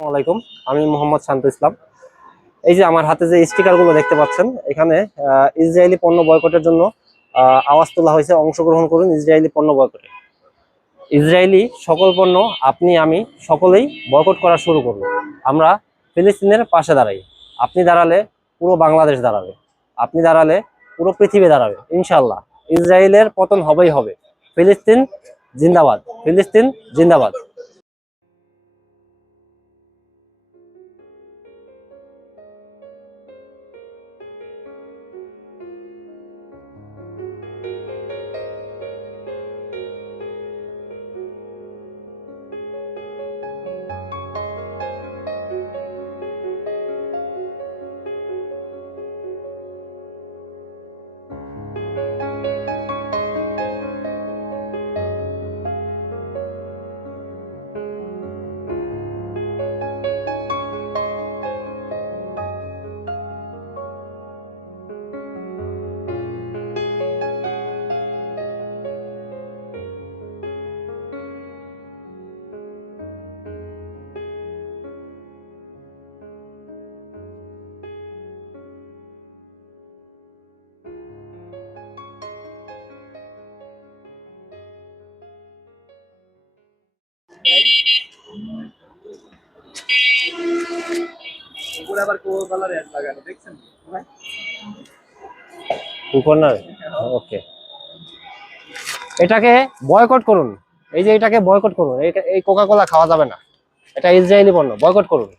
আসসালামু আলাইকুম। আমি মোহাম্মদ শান্ত ইসলাম। এই যে আমার হাতে যে স্টিকারগুলো দেখতে পাচ্ছেন, এখানে ইসরায়েলি পণ্য বয়কটের জন্য আওয়াজ তোলা হয়েছে, অংশগ্রহণ করুন ইসরায়েলি পণ্য বয়কটে। ইসরায়েলি সকল পণ্য আপনি আমি সকলেই বয়কট করা শুরু করব। আমরা ফিলিস্তিনের পাশে দাঁড়াই। আপনি দাঁড়ালে পুরো বাংলাদেশ দাঁড়াবে, আপনি দাঁড়ালে পুরো পৃথিবী দাঁড়াবে। ইনশাল্লাহ ইসরায়েলের পতন হবেই হবে। ফিলিস্তিন জিন্দাবাদ, ফিলিস্তিন জিন্দাবাদ। ওকে, এটাকে বয়কট করুন। এই যে এটাকে বয়কট করুন। এই কোকা কোলা খাওয়া যাবে না, এটা ইসরায়েলি পণ্য, বয়কট করুন।